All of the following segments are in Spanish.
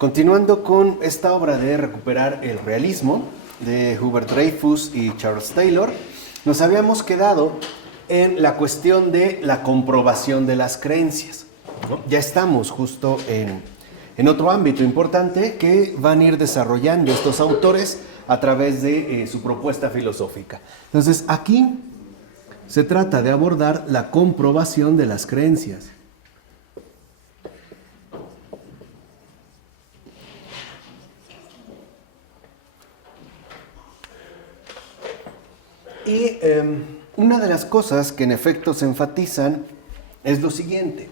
Continuando con esta obra de recuperar el realismo de Hubert Dreyfus y Charles Taylor, nos habíamos quedado en la cuestión de la comprobación de las creencias, ¿no? Ya estamos justo en otro ámbito importante que van a ir desarrollando estos autores a través de su propuesta filosófica. Entonces, aquí se trata de abordar la comprobación de las creencias. Y una de las cosas que en efecto se enfatizan es lo siguiente.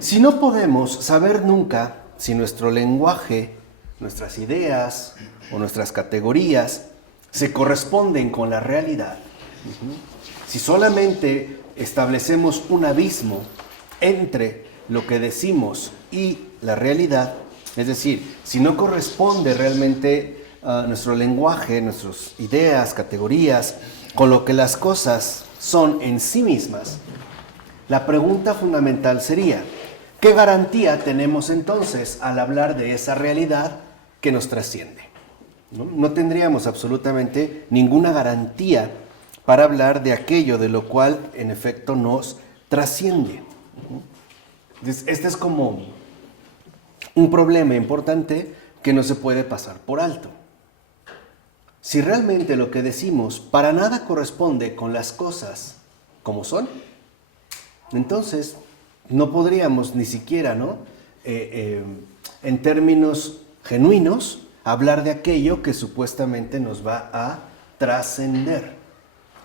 Si no podemos saber nunca si nuestro lenguaje, nuestras ideas o nuestras categorías se corresponden con la realidad, si solamente establecemos un abismo entre lo que decimos y la realidad, es decir, si no corresponde realmente nuestro lenguaje, nuestras ideas, categorías, con lo que las cosas son en sí mismas, la pregunta fundamental sería, ¿qué garantía tenemos entonces al hablar de esa realidad que nos trasciende? No tendríamos absolutamente ninguna garantía para hablar de aquello de lo cual en efecto nos trasciende. Entonces, este es como un problema importante que no se puede pasar por alto. Si realmente lo que decimos para nada corresponde con las cosas como son, entonces no podríamos ni siquiera, en términos genuinos, hablar de aquello que supuestamente nos va a trascender.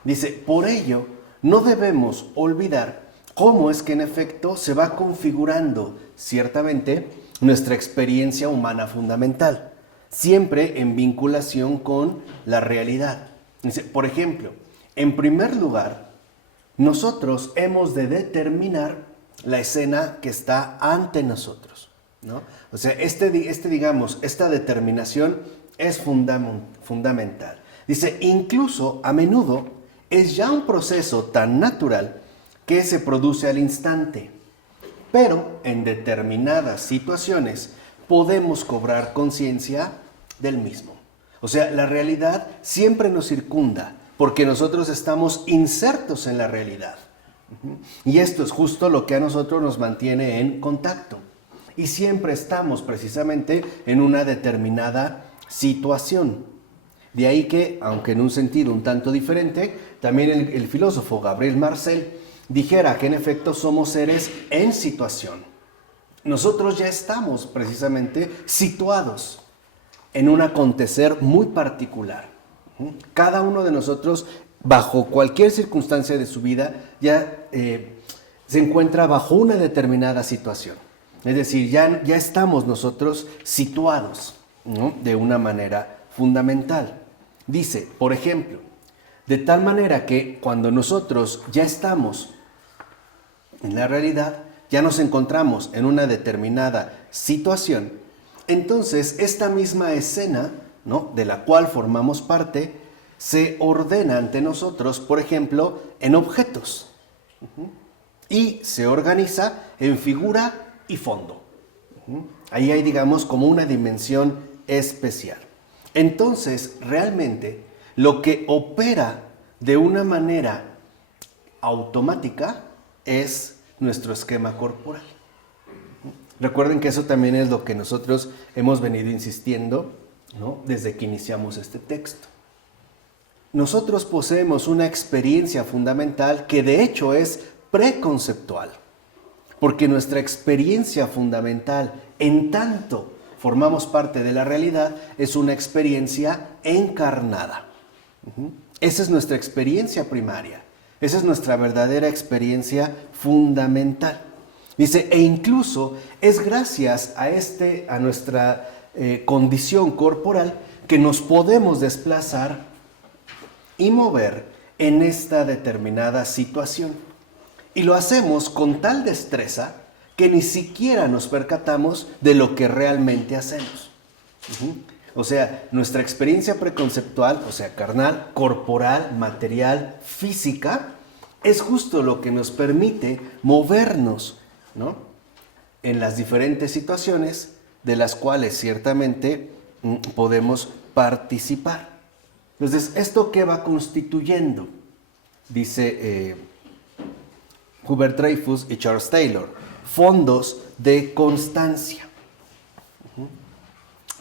Dice, por ello, no debemos olvidar cómo es que en efecto se va configurando ciertamente nuestra experiencia humana fundamental, siempre en vinculación con la realidad. Dice, por ejemplo, en primer lugar, nosotros hemos de determinar la escena que está ante nosotros, ¿no? O sea, esta determinación es fundamental. Dice, incluso a menudo es ya un proceso tan natural que se produce al instante, pero en determinadas situaciones podemos cobrar conciencia del mismo. O sea, la realidad siempre nos circunda porque nosotros estamos insertos en la realidad. Y esto es justo lo que a nosotros nos mantiene en contacto. Y siempre estamos precisamente en una determinada situación. De ahí que, aunque en un sentido un tanto diferente, también el filósofo Gabriel Marcel dijera que en efecto somos seres en situación. Nosotros ya estamos precisamente situados en un acontecer muy particular. Cada uno de nosotros, bajo cualquier circunstancia de su vida, ya se encuentra bajo una determinada situación. Es decir, ya estamos nosotros situados, ¿no?, de una manera fundamental. Dice, por ejemplo, de tal manera que cuando nosotros ya estamos en la realidad, ya nos encontramos en una determinada situación, entonces esta misma escena, ¿no?, de la cual formamos parte, se ordena ante nosotros, por ejemplo, en objetos. Y se organiza en figura y fondo. Ahí hay, digamos, como una dimensión especial. Entonces, realmente, lo que opera de una manera automática es nuestro esquema corporal. Recuerden que eso también es lo que nosotros hemos venido insistiendo, ¿no?, desde que iniciamos este texto. Nosotros poseemos una experiencia fundamental que de hecho es preconceptual, porque nuestra experiencia fundamental, en tanto formamos parte de la realidad, es una experiencia encarnada. Esa es nuestra experiencia primaria, esa es nuestra verdadera experiencia fundamental. Dice, e incluso es gracias a nuestra condición corporal que nos podemos desplazar y mover en esta determinada situación. Y lo hacemos con tal destreza que ni siquiera nos percatamos de lo que realmente hacemos. O sea, nuestra experiencia preconceptual, o sea, carnal, corporal, material, física, es justo lo que nos permite movernos, ¿no?, en las diferentes situaciones de las cuales ciertamente podemos participar. Entonces, ¿esto qué va constituyendo? Dice Hubert Dreyfus y Charles Taylor, fondos de constancia,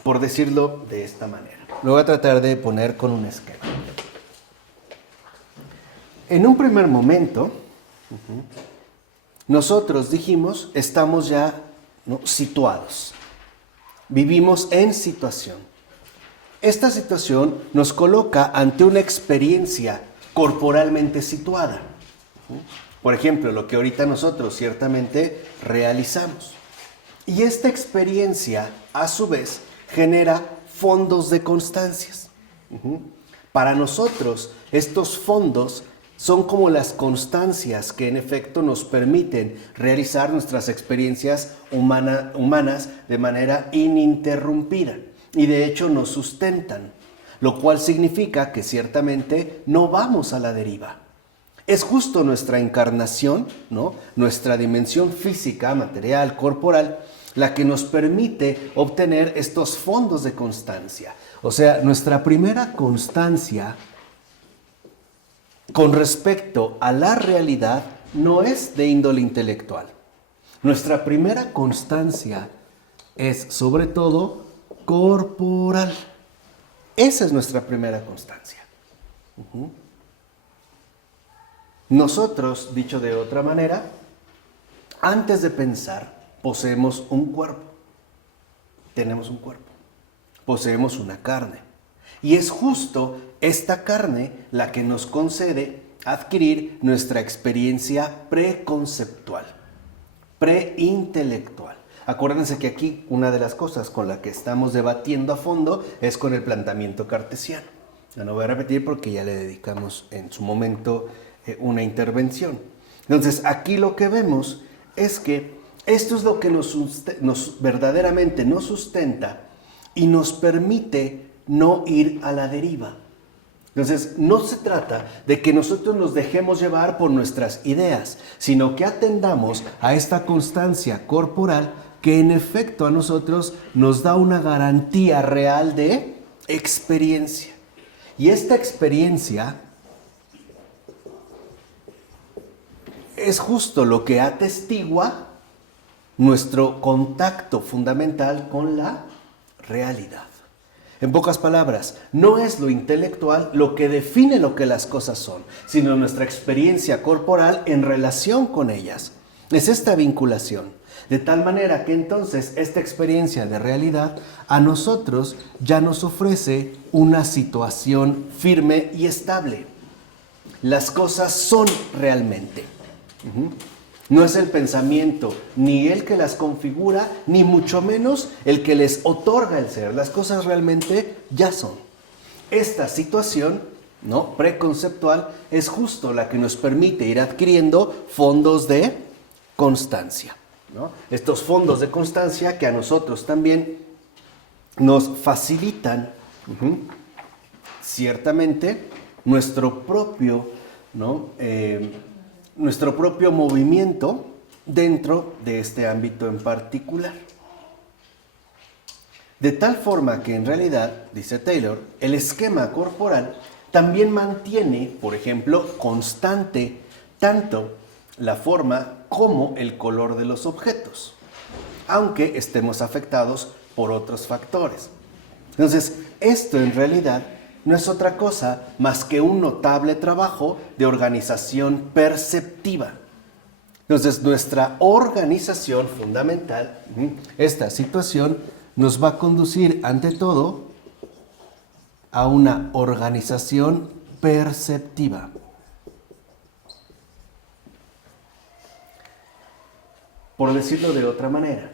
por decirlo de esta manera. Lo voy a tratar de poner con un esquema. En un primer momento, nosotros dijimos, estamos ya, ¿no?, situados. Vivimos en situación. Esta situación nos coloca ante una experiencia corporalmente situada. Por ejemplo, lo que ahorita nosotros ciertamente realizamos. Y esta experiencia, a su vez, genera fondos de constancias. Para nosotros, estos fondos son como las constancias que en efecto nos permiten realizar nuestras experiencias humanas de manera ininterrumpida y de hecho nos sustentan, lo cual significa que ciertamente no vamos a la deriva. Es justo nuestra encarnación, ¿no?, nuestra dimensión física, material, corporal, la que nos permite obtener estos fondos de constancia. O sea, nuestra primera constancia con respecto a la realidad no es de índole intelectual. Nuestra primera constancia es sobre todo corporal. Esa es nuestra primera constancia. Nosotros, dicho de otra manera, antes de pensar, poseemos un cuerpo. Tenemos un cuerpo. Poseemos una carne. Y es justo esta carne la que nos concede adquirir nuestra experiencia preconceptual, preintelectual. Acuérdense que aquí una de las cosas con la que estamos debatiendo a fondo es con el planteamiento cartesiano. Ya no voy a repetir porque ya le dedicamos en su momento una intervención. Entonces, aquí lo que vemos es que esto es lo que verdaderamente nos sustenta y nos permite no ir a la deriva. Entonces, no se trata de que nosotros nos dejemos llevar por nuestras ideas, sino que atendamos a esta constancia corporal que en efecto a nosotros nos da una garantía real de experiencia. Y esta experiencia es justo lo que atestigua nuestro contacto fundamental con la realidad. En pocas palabras, no es lo intelectual lo que define lo que las cosas son, sino nuestra experiencia corporal en relación con ellas. Es esta vinculación. De tal manera que entonces esta experiencia de realidad a nosotros ya nos ofrece una situación firme y estable. Las cosas son realmente. No es el pensamiento ni el que las configura, ni mucho menos el que les otorga el ser. Las cosas realmente ya son. Esta situación, ¿no?, preconceptual es justo la que nos permite ir adquiriendo fondos de constancia, ¿no? Estos fondos de constancia que a nosotros también nos facilitan ciertamente nuestro propio, ¿no?, nuestro propio movimiento dentro de este ámbito en particular. De tal forma que en realidad, dice Taylor, el esquema corporal también mantiene, por ejemplo, constante tanto la forma como el color de los objetos, aunque estemos afectados por otros factores. Entonces, esto en realidad no es otra cosa más que un notable trabajo de organización perceptiva. Entonces, nuestra organización fundamental, esta situación, nos va a conducir ante todo a una organización perceptiva. Por decirlo de otra manera,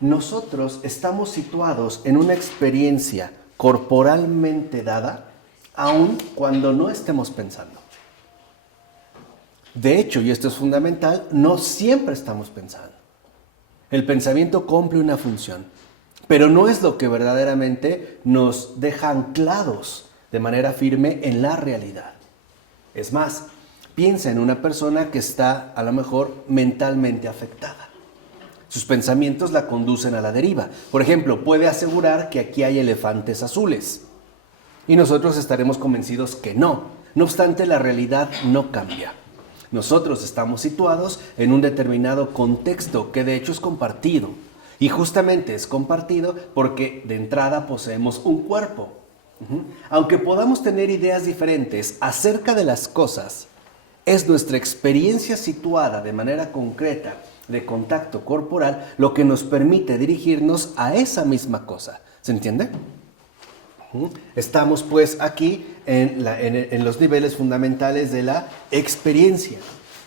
nosotros estamos situados en una experiencia corporalmente dada, aun cuando no estemos pensando. De hecho, y esto es fundamental, no siempre estamos pensando. El pensamiento cumple una función, pero no es lo que verdaderamente nos deja anclados de manera firme en la realidad. Es más, piensa en una persona que está a lo mejor mentalmente afectada. Sus pensamientos la conducen a la deriva. Por ejemplo, puede asegurar que aquí hay elefantes azules y nosotros estaremos convencidos que no. No obstante, la realidad no cambia. Nosotros estamos situados en un determinado contexto que de hecho es compartido. Y justamente es compartido porque de entrada poseemos un cuerpo. Aunque podamos tener ideas diferentes acerca de las cosas, es nuestra experiencia situada de manera concreta de contacto corporal lo que nos permite dirigirnos a esa misma cosa. ¿Se entiende? Estamos pues aquí en los niveles fundamentales de la experiencia.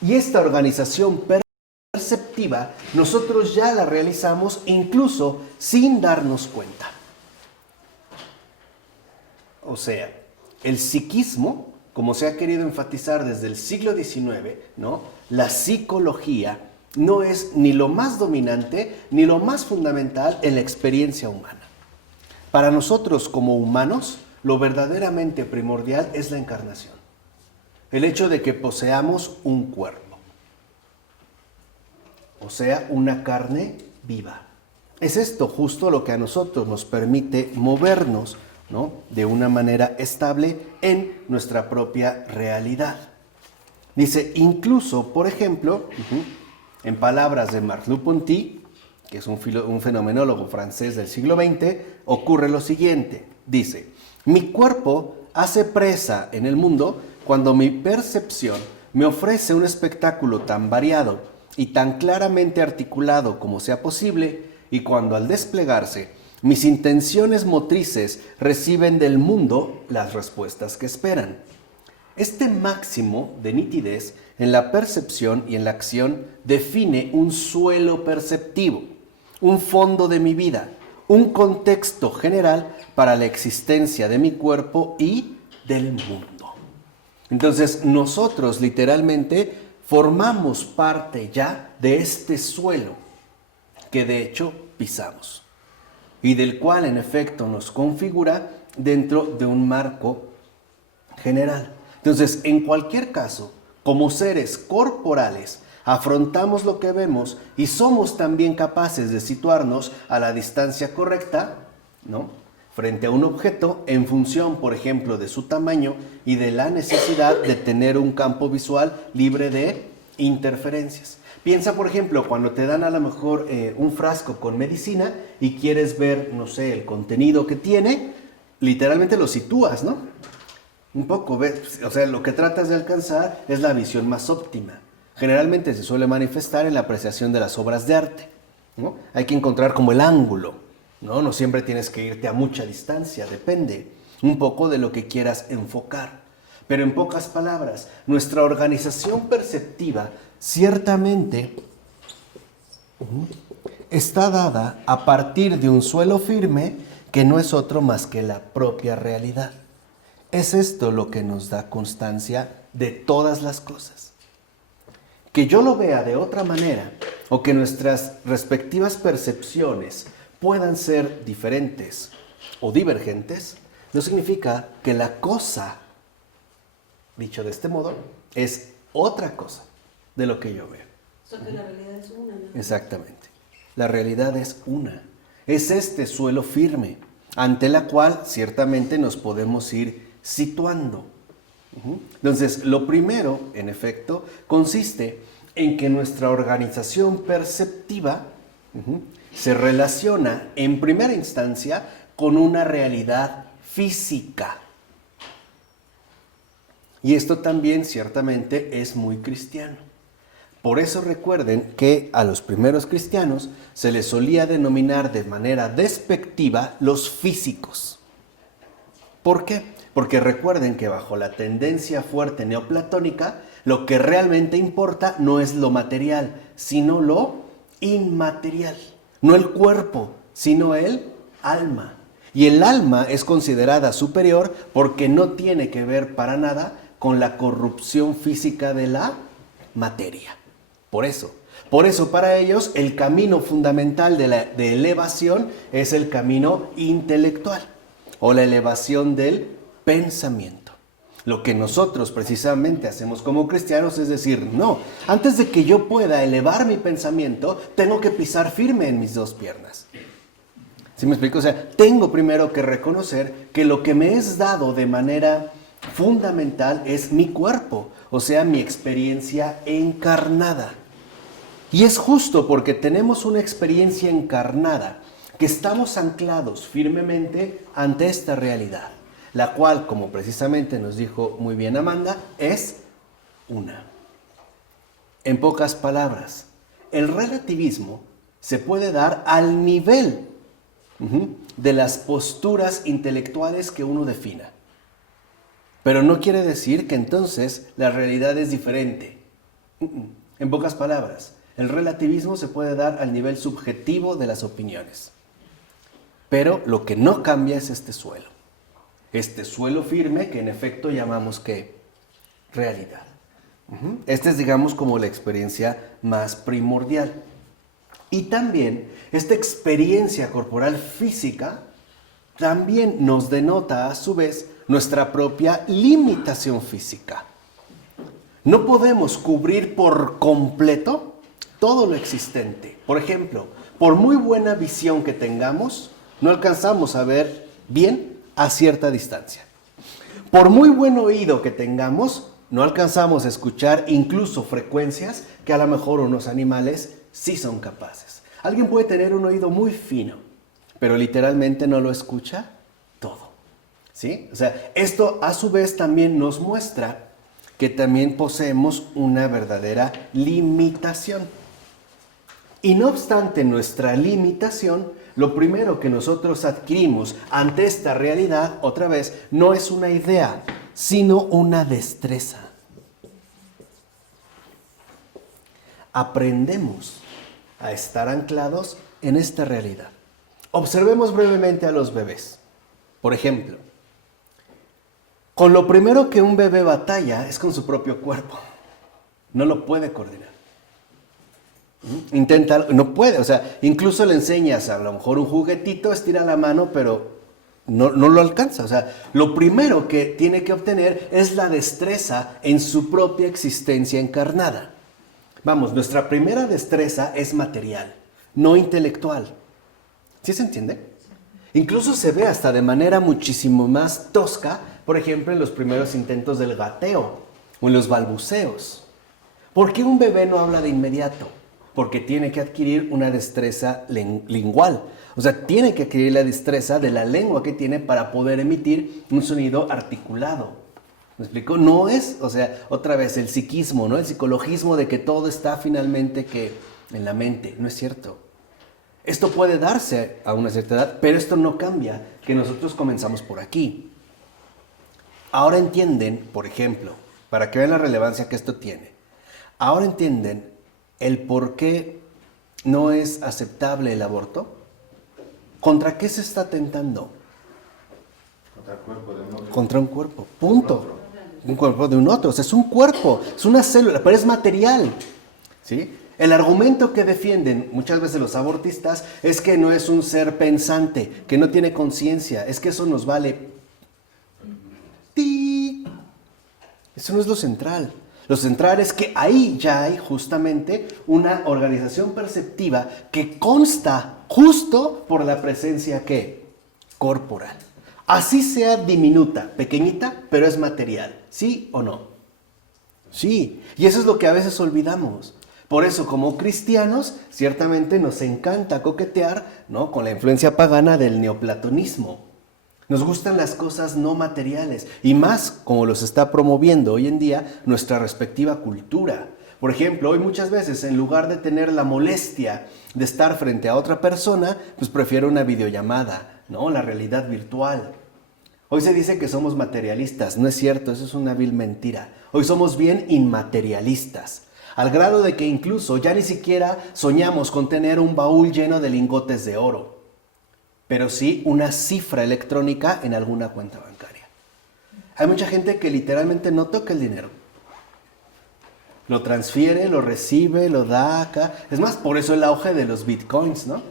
Y esta organización perceptiva nosotros ya la realizamos incluso sin darnos cuenta. O sea, el psiquismo, como se ha querido enfatizar desde el siglo XIX, ¿no? La psicología no es ni lo más dominante ni lo más fundamental en la experiencia humana. Para nosotros como humanos, lo verdaderamente primordial es la encarnación. El hecho de que poseamos un cuerpo, o sea, una carne viva. Es esto justo lo que a nosotros nos permite movernos, ¿no?, de una manera estable en nuestra propia realidad. Dice, incluso, por ejemplo, en palabras de Merleau-Ponty, que es un fenomenólogo francés del siglo XX, ocurre lo siguiente. Dice, mi cuerpo hace presa en el mundo cuando mi percepción me ofrece un espectáculo tan variado y tan claramente articulado como sea posible, y cuando al desplegarse mis intenciones motrices reciben del mundo las respuestas que esperan. Este máximo de nitidez en la percepción y en la acción define un suelo perceptivo, un fondo de mi vida, un contexto general para la existencia de mi cuerpo y del mundo. Entonces, nosotros literalmente formamos parte ya de este suelo que de hecho pisamos y del cual en efecto nos configura dentro de un marco general. Entonces, en cualquier caso, como seres corporales, afrontamos lo que vemos y somos también capaces de situarnos a la distancia correcta, ¿no?, frente a un objeto en función, por ejemplo, de su tamaño y de la necesidad de tener un campo visual libre de interferencias. Piensa, por ejemplo, cuando te dan a lo mejor un frasco con medicina y quieres ver, no sé, el contenido que tiene, literalmente lo sitúas, ¿no? Un poco, ¿ves? O sea, lo que tratas de alcanzar es la visión más óptima. Generalmente se suele manifestar en la apreciación de las obras de arte, ¿no? Hay que encontrar como el ángulo, ¿no? No siempre tienes que irte a mucha distancia, depende un poco de lo que quieras enfocar. Pero en pocas palabras, nuestra organización perceptiva ciertamente está dada a partir de un suelo firme que no es otro más que la propia realidad. Es esto lo que nos da constancia de todas las cosas. Que yo lo vea de otra manera o que nuestras respectivas percepciones puedan ser diferentes o divergentes, no significa que la cosa, dicho de este modo, es otra cosa de lo que yo veo. O sea que la realidad es una, ¿no? Exactamente. La realidad es una. Es este suelo firme, ante la cual ciertamente nos podemos ir situando. Entonces, lo primero, en efecto, consiste en que nuestra organización perceptiva se relaciona en primera instancia con una realidad física. Y esto también ciertamente es muy cristiano. Por eso recuerden que a los primeros cristianos se les solía denominar de manera despectiva los físicos. ¿Por qué? Porque recuerden que bajo la tendencia fuerte neoplatónica, lo que realmente importa no es lo material, sino lo inmaterial. No el cuerpo, sino el alma. Y el alma es considerada superior porque no tiene que ver para nada con la corrupción física de la materia. Por eso para ellos el camino fundamental de elevación es el camino intelectual o la elevación del pensamiento. Lo que nosotros precisamente hacemos como cristianos es decir, no, antes de que yo pueda elevar mi pensamiento, tengo que pisar firme en mis dos piernas. ¿Sí me explico? O sea, tengo primero que reconocer que lo que me es dado de manera fundamental es mi cuerpo, o sea, mi experiencia encarnada. Y es justo porque tenemos una experiencia encarnada que estamos anclados firmemente ante esta realidad, la cual, como precisamente nos dijo muy bien Amanda, es una. En pocas palabras, el relativismo se puede dar al nivel de las posturas intelectuales que uno defina. Pero no quiere decir que entonces la realidad es diferente. En pocas palabras, el relativismo se puede dar al nivel subjetivo de las opiniones. Pero lo que no cambia es este suelo. Este suelo firme que en efecto llamamos ¿qué? Realidad. Esta es, digamos, como la experiencia más primordial. Y también esta experiencia corporal física también nos denota a su vez nuestra propia limitación física. No podemos cubrir por completo todo lo existente. Por ejemplo, por muy buena visión que tengamos, no alcanzamos a ver bien a cierta distancia. Por muy buen oído que tengamos, no alcanzamos a escuchar incluso frecuencias que a lo mejor unos animales sí son capaces. Alguien puede tener un oído muy fino, pero literalmente no lo escucha todo. ¿Sí? O sea, esto a su vez también nos muestra que también poseemos una verdadera limitación. Y no obstante nuestra limitación, lo primero que nosotros adquirimos ante esta realidad, otra vez, no es una idea, sino una destreza. Aprendemos a estar anclados en esta realidad. Observemos brevemente a los bebés. Por ejemplo, con lo primero que un bebé batalla es con su propio cuerpo. No lo puede coordinar. Intenta, no puede, o sea, incluso le enseñas a lo mejor un juguetito, estira la mano, pero no lo alcanza. O sea, lo primero que tiene que obtener es la destreza en su propia existencia encarnada. Vamos, nuestra primera destreza es material, no intelectual. ¿Sí se entiende? Incluso se ve hasta de manera muchísimo más tosca, por ejemplo, en los primeros intentos del gateo o en los balbuceos. ¿Por qué un bebé no habla de inmediato? Porque tiene que adquirir una destreza lingual. O sea, tiene que adquirir la destreza de la lengua que tiene para poder emitir un sonido articulado. ¿Me explico? No es, o sea, otra vez el psiquismo, ¿no? El psicologismo de que todo está finalmente que en la mente. No es cierto. Esto puede darse a una cierta edad, pero esto no cambia que nosotros comenzamos por aquí. Ahora entienden, por ejemplo, para que vean la relevancia que esto tiene, ahora entienden el por qué no es aceptable el aborto. ¿Contra qué se está tentando? Contra el cuerpo de un otro. Contra un cuerpo, punto. Un cuerpo de un otro, o sea, es un cuerpo, es una célula, pero es material. ¿Sí? El argumento que defienden muchas veces los abortistas es que no es un ser pensante, que no tiene conciencia, es que eso nos vale. ¡Ti! Eso no es lo central. Lo central es que ahí ya hay justamente una organización perceptiva que consta justo por la presencia ¿qué? Corporal. Así sea diminuta, pequeñita, pero es material. ¿Sí o no? Sí. Y eso es lo que a veces olvidamos. Por eso, como cristianos, ciertamente nos encanta coquetear, ¿no?, con la influencia pagana del neoplatonismo. Nos gustan las cosas no materiales y más como los está promoviendo hoy en día nuestra respectiva cultura. Por ejemplo, hoy muchas veces en lugar de tener la molestia de estar frente a otra persona, pues prefiero una videollamada, ¿no? La realidad virtual. Hoy se dice que somos materialistas, no es cierto, eso es una vil mentira. Hoy somos bien inmaterialistas, al grado de que incluso ya ni siquiera soñamos con tener un baúl lleno de lingotes de oro, pero sí una cifra electrónica en alguna cuenta bancaria. Hay mucha gente que literalmente no toca el dinero. Lo transfiere, lo recibe, lo da acá. Es más, por eso el auge de los bitcoins, ¿no?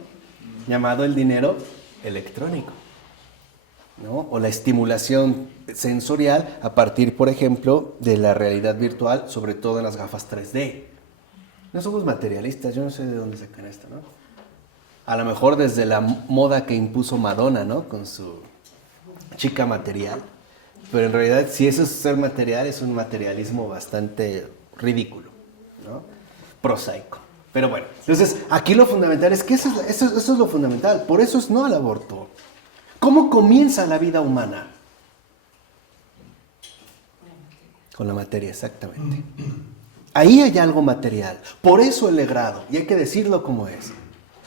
Llamado el dinero electrónico. ¿no? O la estimulación sensorial a partir, por ejemplo, de la realidad virtual, sobre todo en las gafas 3D. No somos materialistas, yo no sé de dónde sacan esto, ¿no? A lo mejor desde la moda que impuso Madonna, ¿no? Con su chica material. Pero en realidad, si eso es ser material, es un materialismo bastante ridículo, ¿no? Prosaico. Pero bueno, entonces aquí lo fundamental es que eso es lo fundamental. Por eso es no al aborto. ¿Cómo comienza la vida humana? Con la materia, exactamente. Ahí hay algo material. Por eso el legrado, y hay que decirlo como es.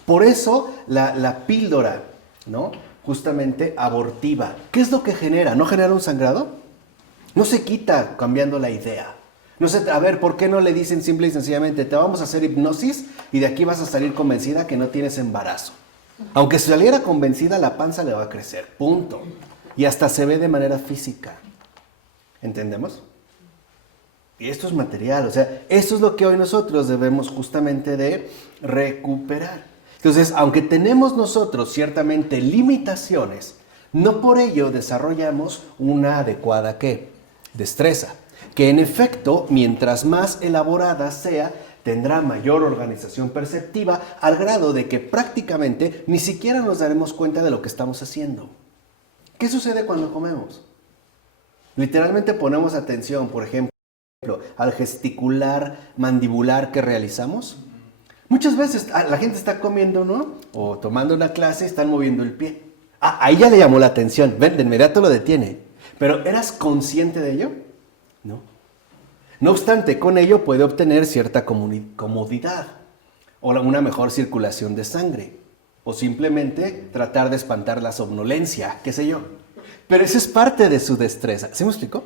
Por eso la píldora, ¿no? Justamente abortiva. ¿Qué es lo que genera? ¿No genera un sangrado? No se quita cambiando la idea. No sé, a ver, ¿por qué no le dicen simple y sencillamente, te vamos a hacer hipnosis y de aquí vas a salir convencida que no tienes embarazo? Aunque saliera convencida, la panza le va a crecer, punto. Y hasta se ve de manera física. ¿Entendemos? Y esto es material, o sea, esto es lo que hoy nosotros debemos justamente de recuperar. Entonces, aunque tenemos nosotros ciertamente limitaciones, no por ello desarrollamos una adecuada, ¿qué? Destreza. Que en efecto, mientras más elaborada sea, tendrá mayor organización perceptiva al grado de que prácticamente ni siquiera nos daremos cuenta de lo que estamos haciendo. ¿Qué sucede cuando comemos? Literalmente ponemos atención, por ejemplo, al gesticular mandibular que realizamos. Muchas veces la gente está comiendo, ¿no? O tomando una clase, están moviendo el pie. Ah, ahí ya le llamó la atención. Ven, de inmediato lo detiene. Pero ¿eras consciente de ello? No. No obstante, con ello puede obtener cierta comodidad o una mejor circulación de sangre o simplemente tratar de espantar la somnolencia, qué sé yo. Pero eso es parte de su destreza. ¿Sí me explico?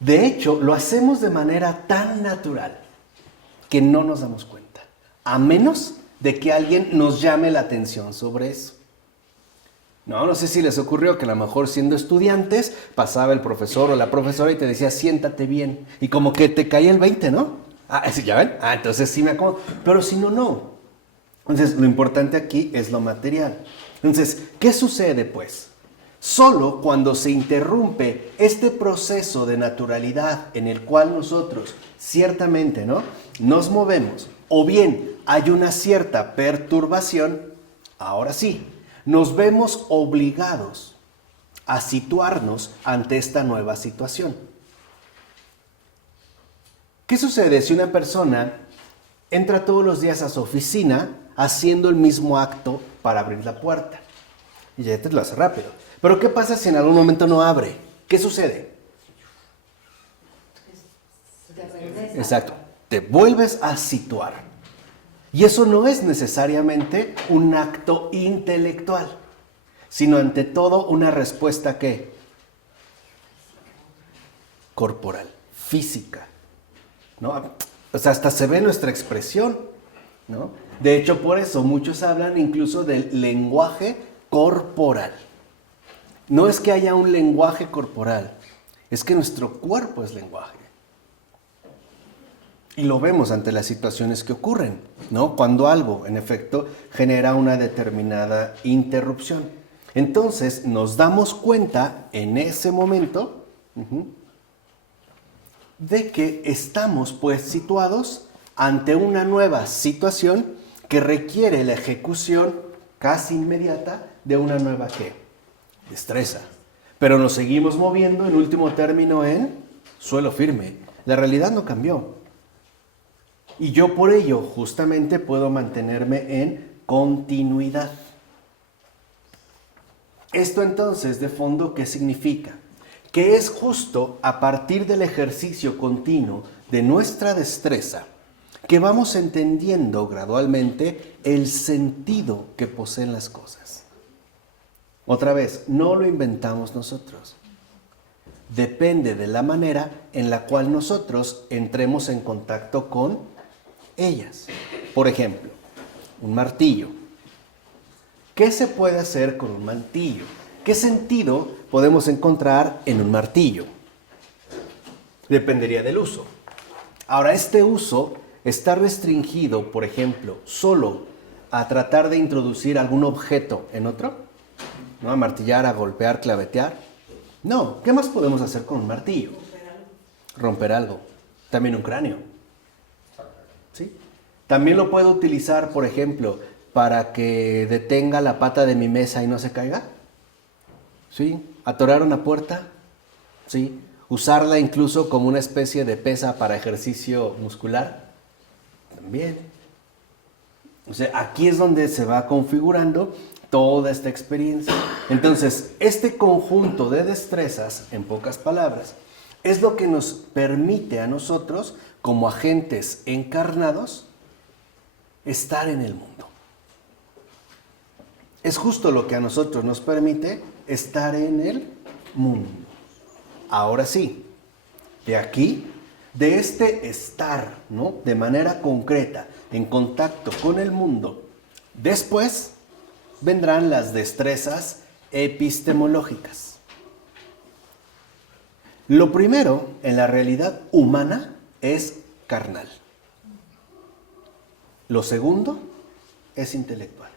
De hecho, lo hacemos de manera tan natural que no nos damos cuenta, a menos de que alguien nos llame la atención sobre eso. No sé si les ocurrió que a lo mejor siendo estudiantes pasaba el profesor o la profesora y te decía, siéntate bien. Y como que te caía el 20, ¿no? Ah, ¿sí, ya ven? Ah, entonces sí me acomodo. Pero si no, no. Entonces, lo importante aquí es lo material. Entonces, ¿qué sucede pues? Solo cuando se interrumpe este proceso de naturalidad en el cual nosotros ciertamente, ¿no? Nos movemos, o bien hay una cierta perturbación, ahora sí, nos vemos obligados a situarnos ante esta nueva situación. ¿Qué sucede si una persona entra todos los días a su oficina haciendo el mismo acto para abrir la puerta? Y ya te lo hace rápido. Pero ¿qué pasa si en algún momento no abre? ¿Qué sucede? Exacto. Te vuelves a situar. Y eso no es necesariamente un acto intelectual, sino ante todo una respuesta ¿qué? Corporal, física, ¿no? O sea, hasta se ve nuestra expresión, ¿no? De hecho, por eso muchos hablan incluso del lenguaje corporal. No es que haya un lenguaje corporal, es que nuestro cuerpo es lenguaje. Y lo vemos ante las situaciones que ocurren, ¿no? Cuando algo, en efecto, genera una determinada interrupción. Entonces, nos damos cuenta en ese momento de que estamos, pues, situados ante una nueva situación que requiere la ejecución casi inmediata de una nueva, ¿qué? Destreza. Pero nos seguimos moviendo, en último término, en suelo firme. La realidad no cambió. Y yo por ello justamente puedo mantenerme en continuidad. Esto entonces, de fondo, ¿qué significa? Que es justo a partir del ejercicio continuo de nuestra destreza que vamos entendiendo gradualmente el sentido que poseen las cosas. Otra vez, no lo inventamos nosotros. Depende de la manera en la cual nosotros entremos en contacto con ellas. Por ejemplo, un martillo. ¿Qué se puede hacer con un martillo? ¿Qué sentido podemos encontrar en un martillo? Dependería del uso. Ahora, este uso está restringido, por ejemplo, solo a tratar de introducir algún objeto en otro, ¿no? A martillar, a golpear, clavetear. No, ¿qué más podemos hacer con un martillo? Romper algo. También un cráneo. ¿Sí? También lo puedo utilizar, por ejemplo, para que detenga la pata de mi mesa y no se caiga. ¿Sí? Atorar una puerta. ¿Sí? Usarla incluso como una especie de pesa para ejercicio muscular. También. O sea, aquí es donde se va configurando toda esta experiencia. Entonces, este conjunto de destrezas, en pocas palabras, es lo que nos permite a nosotros, como agentes encarnados, estar en el mundo. Es justo lo que a nosotros nos permite estar en el mundo. Ahora sí, de aquí, de este estar, ¿no? De manera concreta, en contacto con el mundo, después vendrán las destrezas epistemológicas. Lo primero en la realidad humana es carnal. Lo segundo es intelectual.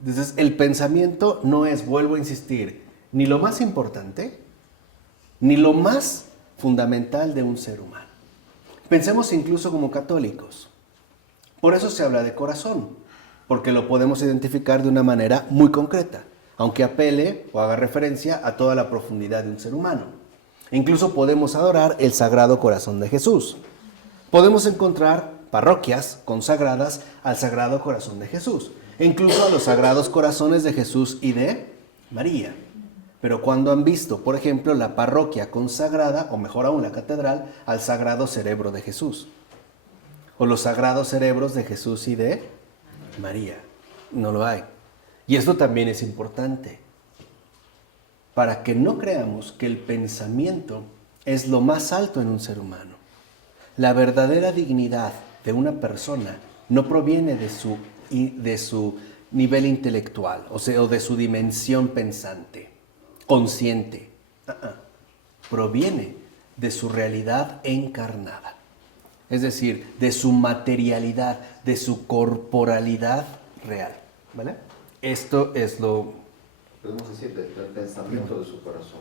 Entonces, el pensamiento no es, vuelvo a insistir, ni lo más importante, ni lo más fundamental de un ser humano. Pensemos incluso como católicos. Por eso se habla de corazón, porque lo podemos identificar de una manera muy concreta, aunque apele o haga referencia a toda la profundidad de un ser humano. Incluso podemos adorar el Sagrado Corazón de Jesús. Podemos encontrar parroquias consagradas al Sagrado Corazón de Jesús, e incluso a los Sagrados Corazones de Jesús y de María. Pero cuando han visto, por ejemplo, la parroquia consagrada, o mejor aún la catedral, al Sagrado Cerebro de Jesús, o los Sagrados Cerebros de Jesús y de María, no lo hay. Y esto también es importante, para que no creamos que el pensamiento es lo más alto en un ser humano. La verdadera dignidad de una persona no proviene de su nivel intelectual, o sea, o de su dimensión pensante, consciente. Proviene de su realidad encarnada. Es decir, de su materialidad, de su corporalidad real. ¿Vale? Esto es lo... Podemos decir del pensamiento de su corazón.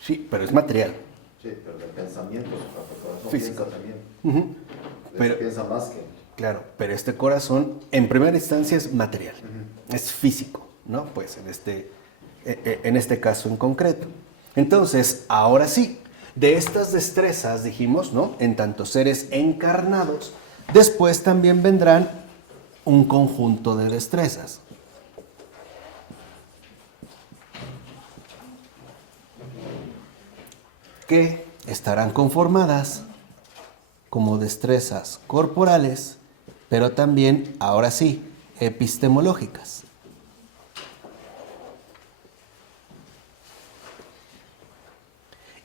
Sí, pero es material. Sí, pero del pensamiento de su corazón. Físico. Piensa también. Uh-huh. Pero, piensa más que... Claro, pero este corazón en primera instancia es material, es físico, ¿no? Pues en este caso en concreto. Entonces, ahora sí, de estas destrezas, dijimos, ¿no? En tanto seres encarnados, después también vendrán un conjunto de destrezas. Que estarán conformadas como destrezas corporales, pero también, ahora sí, epistemológicas.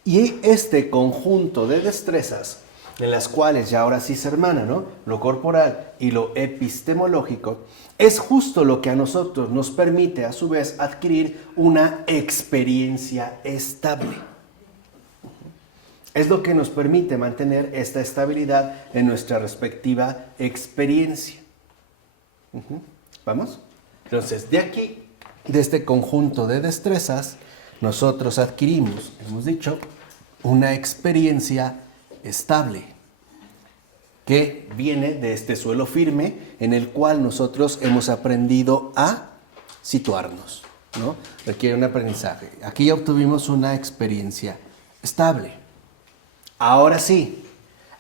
Y este conjunto de destrezas, en las cuales ya ahora sí se hermana, ¿no? Lo corporal y lo epistemológico, es justo lo que a nosotros nos permite a su vez adquirir una experiencia estable. Es lo que nos permite mantener esta estabilidad en nuestra respectiva experiencia. ¿Vamos? Entonces, de aquí, de este conjunto de destrezas, nosotros adquirimos, hemos dicho, una experiencia estable que viene de este suelo firme en el cual nosotros hemos aprendido a situarnos, ¿no? Requiere un aprendizaje. Aquí obtuvimos una experiencia estable. Ahora sí,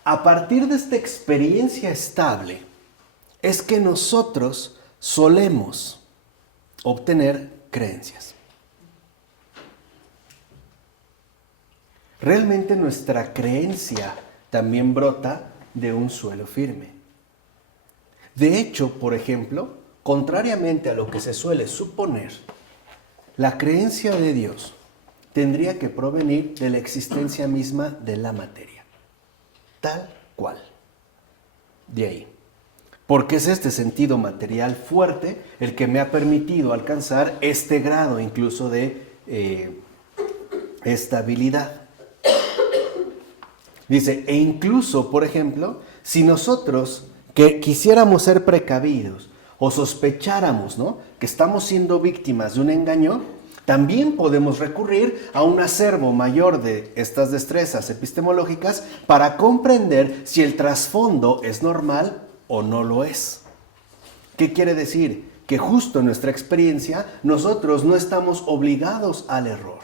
a partir de esta experiencia estable, es que nosotros solemos obtener creencias. Realmente nuestra creencia también brota de un suelo firme. De hecho, por ejemplo, contrariamente a lo que se suele suponer, la creencia de Dios tendría que provenir de la existencia misma de la materia, tal cual. De ahí. Porque es este sentido material fuerte el que me ha permitido alcanzar este grado incluso de estabilidad. Dice, e incluso, por ejemplo, si nosotros que quisiéramos ser precavidos o sospecháramos, ¿no?, que estamos siendo víctimas de un engaño, También podemos recurrir a un acervo mayor de estas destrezas epistemológicas para comprender si el trasfondo es normal o no lo es. ¿Qué quiere decir? Que justo en nuestra experiencia nosotros no estamos obligados al error.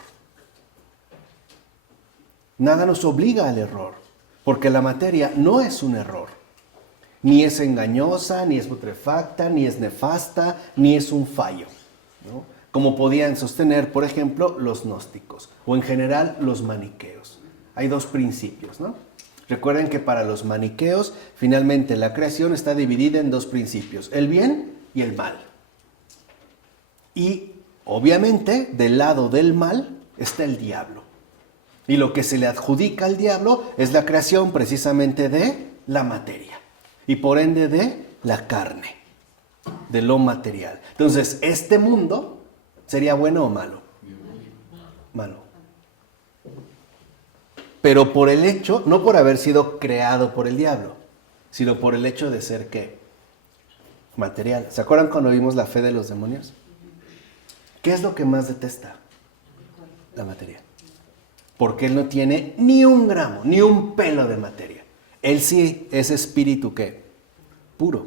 Nada nos obliga al error, porque la materia no es un error. Ni es engañosa, ni es putrefacta, ni es nefasta, ni es un fallo, ¿no? Como podían sostener, por ejemplo, los gnósticos, o en general los maniqueos. Hay dos principios, ¿no? Recuerden que para los maniqueos, finalmente la creación está dividida en dos principios, el bien y el mal. Y, obviamente, del lado del mal está el diablo. Y lo que se le adjudica al diablo es la creación precisamente de la materia. Y por ende de la carne, de lo material. Entonces, este mundo ¿sería bueno o malo? Malo. Pero por el hecho, no por haber sido creado por el diablo, sino por el hecho de ser ¿qué? Material. ¿Se acuerdan cuando vimos la fe de los demonios? ¿Qué es lo que más detesta? La materia. Porque él no tiene ni un gramo, ni un pelo de materia. Él sí es espíritu ¿qué? Puro.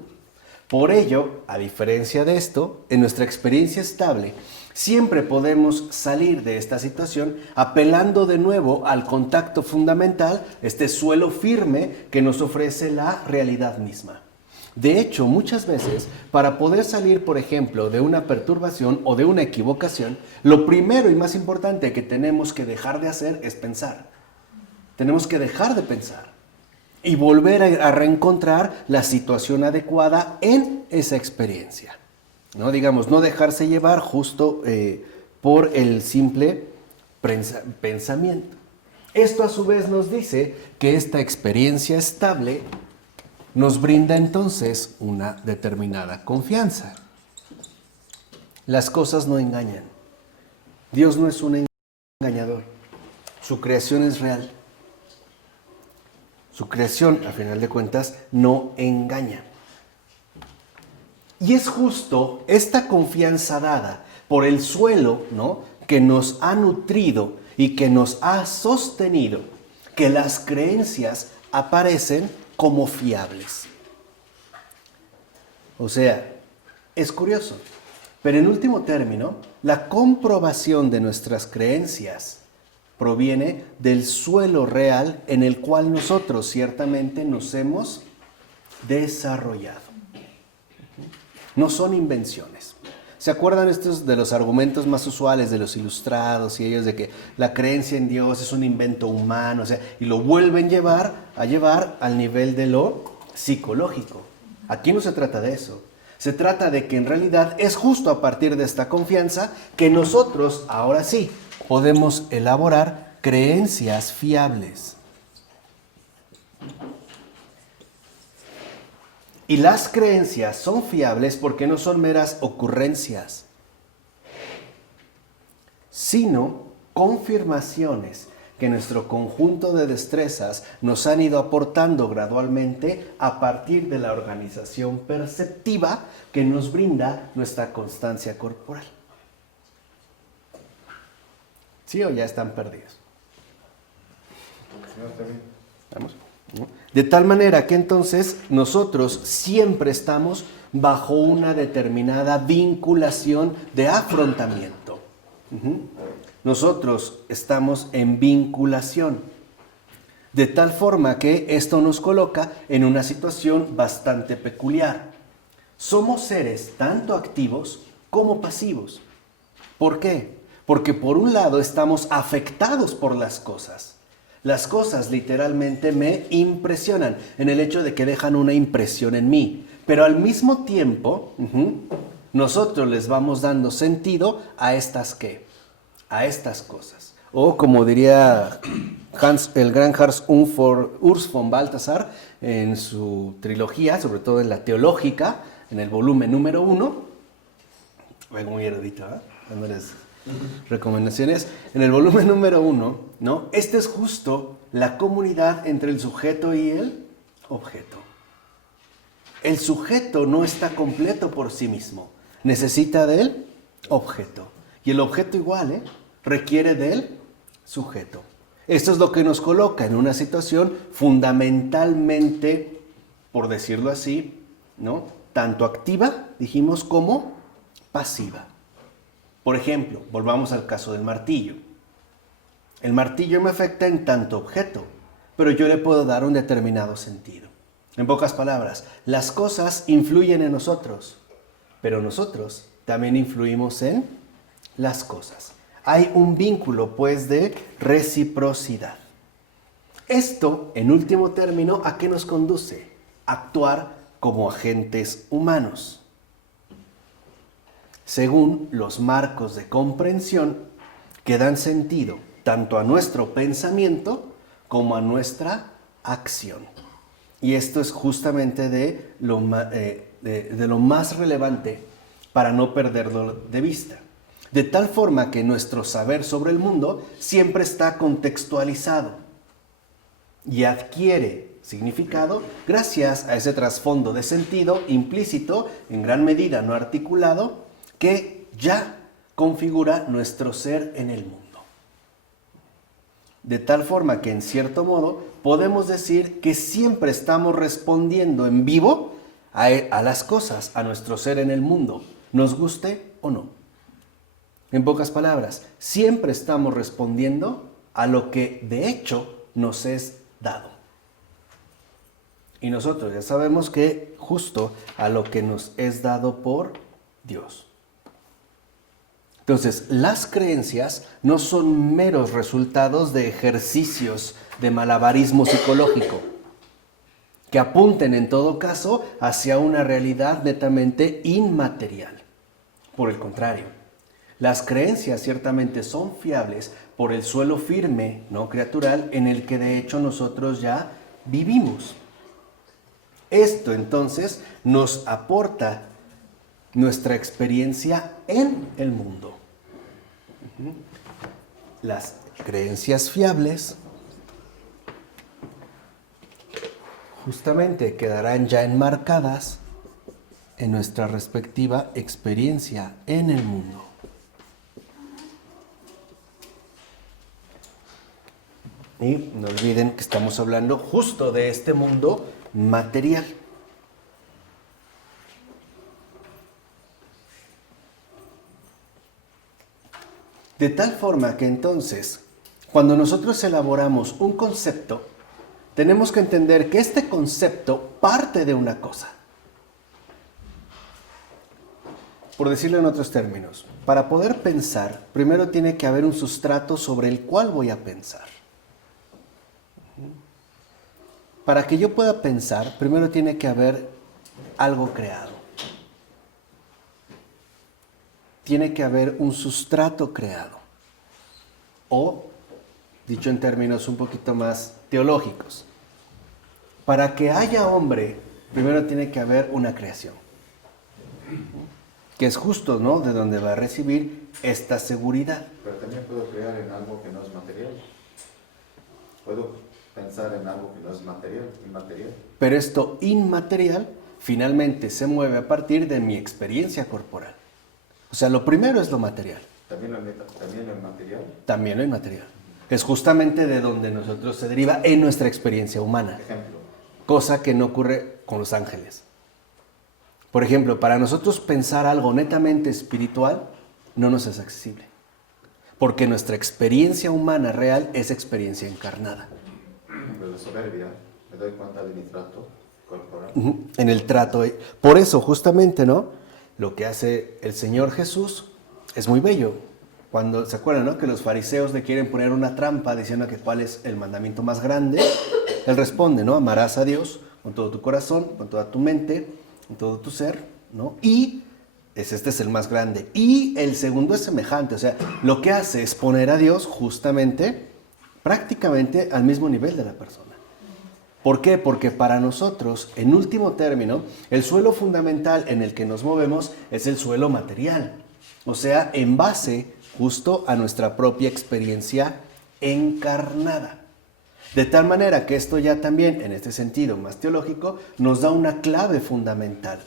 Por ello, a diferencia de esto, en nuestra experiencia estable, siempre podemos salir de esta situación apelando de nuevo al contacto fundamental, este suelo firme que nos ofrece la realidad misma. De hecho, muchas veces, para poder salir, por ejemplo, de una perturbación o de una equivocación, lo primero y más importante que tenemos que dejar de hacer es pensar. Tenemos que dejar de pensar y volver a reencontrar la situación adecuada en esa experiencia. ¿No? Digamos, no dejarse llevar justo por el simple pensamiento. Esto a su vez nos dice que esta experiencia estable nos brinda entonces una determinada confianza. Las cosas no engañan. Dios no es un engañador. Su creación es real. Su creación, a final de cuentas, no engaña. Y es justo esta confianza dada por el suelo, ¿no?, que nos ha nutrido y que nos ha sostenido, que las creencias aparecen como fiables. O sea, es curioso, pero en último término, la comprobación de nuestras creencias proviene del suelo real en el cual nosotros ciertamente nos hemos desarrollado. No son invenciones. ¿Se acuerdan estos de los argumentos más usuales de los ilustrados y ellos de que la creencia en Dios es un invento humano? O sea, y lo vuelven a llevar al nivel de lo psicológico. Aquí no se trata de eso. Se trata de que en realidad es justo a partir de esta confianza que nosotros, ahora sí, podemos elaborar creencias fiables. Y las creencias son fiables porque no son meras ocurrencias, sino confirmaciones que nuestro conjunto de destrezas nos han ido aportando gradualmente a partir de la organización perceptiva que nos brinda nuestra constancia corporal. ¿Sí o ya están perdidos? ¿Vamos? De tal manera que entonces nosotros siempre estamos bajo una determinada vinculación de afrontamiento. Nosotros estamos en vinculación, de tal forma que esto nos coloca en una situación bastante peculiar. Somos seres tanto activos como pasivos. ¿Por qué? Porque por un lado estamos afectados por las cosas. Las cosas literalmente me impresionan en el hecho de que dejan una impresión en mí. Pero al mismo tiempo, nosotros les vamos dando sentido a estas ¿qué? A estas cosas. O como diría el gran Urs von Balthasar en su trilogía, sobre todo en la teológica, en el volumen número 1, muy erudito, ¿eh? Dándoles recomendaciones. En el volumen número 1, ¿no? Este es justo la comunidad entre el sujeto y el objeto. El sujeto no está completo por sí mismo, necesita del objeto. Y el objeto igual, requiere del sujeto. Esto es lo que nos coloca en una situación fundamentalmente, por decirlo así, ¿no? Tanto activa, dijimos, como pasiva. Por ejemplo, volvamos al caso del martillo. El martillo me afecta en tanto objeto, pero yo le puedo dar un determinado sentido. En pocas palabras, las cosas influyen en nosotros, pero nosotros también influimos en las cosas. Hay un vínculo, pues, de reciprocidad. Esto, en último término, ¿a qué nos conduce? Actuar como agentes humanos, según los marcos de comprensión que dan sentido tanto a nuestro pensamiento como a nuestra acción. Y esto es justamente de lo más relevante para no perderlo de vista. De tal forma que nuestro saber sobre el mundo siempre está contextualizado y adquiere significado gracias a ese trasfondo de sentido implícito, en gran medida no articulado, que ya configura nuestro ser en el mundo. De tal forma que, en cierto modo, podemos decir que siempre estamos respondiendo en vivo a las cosas, a nuestro ser en el mundo, nos guste o no. En pocas palabras, siempre estamos respondiendo a lo que de hecho nos es dado. Y nosotros ya sabemos que justo a lo que nos es dado por Dios. Entonces, las creencias no son meros resultados de ejercicios de malabarismo psicológico que apunten en todo caso hacia una realidad netamente inmaterial. Por el contrario, las creencias ciertamente son fiables por el suelo firme, no criatural, en el que de hecho nosotros ya vivimos. Esto entonces nos aporta nuestra experiencia en el mundo. Las creencias fiables justamente quedarán ya enmarcadas en nuestra respectiva experiencia en el mundo. Y no olviden que estamos hablando justo de este mundo material. De tal forma que entonces, cuando nosotros elaboramos un concepto, tenemos que entender que este concepto parte de una cosa. Por decirlo en otros términos, para poder pensar, primero tiene que haber un sustrato sobre el cual voy a pensar. Para que yo pueda pensar, primero tiene que haber algo creado. Tiene que haber un sustrato creado. O, dicho en términos un poquito más teológicos, para que haya hombre, primero tiene que haber una creación. Que es justo, ¿no?, de donde va a recibir esta seguridad. Pero también puedo crear en algo que no es material. Puedo pensar en algo que no es material, inmaterial. Pero esto inmaterial finalmente se mueve a partir de mi experiencia corporal. O sea, lo primero es lo material. ¿También lo inmaterial? También lo inmaterial. Es justamente de donde nosotros se deriva en nuestra experiencia humana. Ejemplo. Cosa que no ocurre con los ángeles. Por ejemplo, para nosotros pensar algo netamente espiritual no nos es accesible. Porque nuestra experiencia humana real es experiencia encarnada. Pero la soberbia, me doy cuenta de mi trato corporal. En el trato. Por eso, justamente, ¿no?, lo que hace el Señor Jesús es muy bello. Cuando se acuerdan, ¿no?, que los fariseos le quieren poner una trampa diciendo que cuál es el mandamiento más grande, él responde, ¿no?, amarás a Dios con todo tu corazón, con toda tu mente, con todo tu ser, ¿no? Y este es el más grande. Y el segundo es semejante. O sea, lo que hace es poner a Dios justamente, prácticamente al mismo nivel de la persona. ¿Por qué? Porque para nosotros, en último término, el suelo fundamental en el que nos movemos es el suelo material. O sea, en base justo a nuestra propia experiencia encarnada. De tal manera que esto ya también, en este sentido más teológico, nos da una clave fundamental.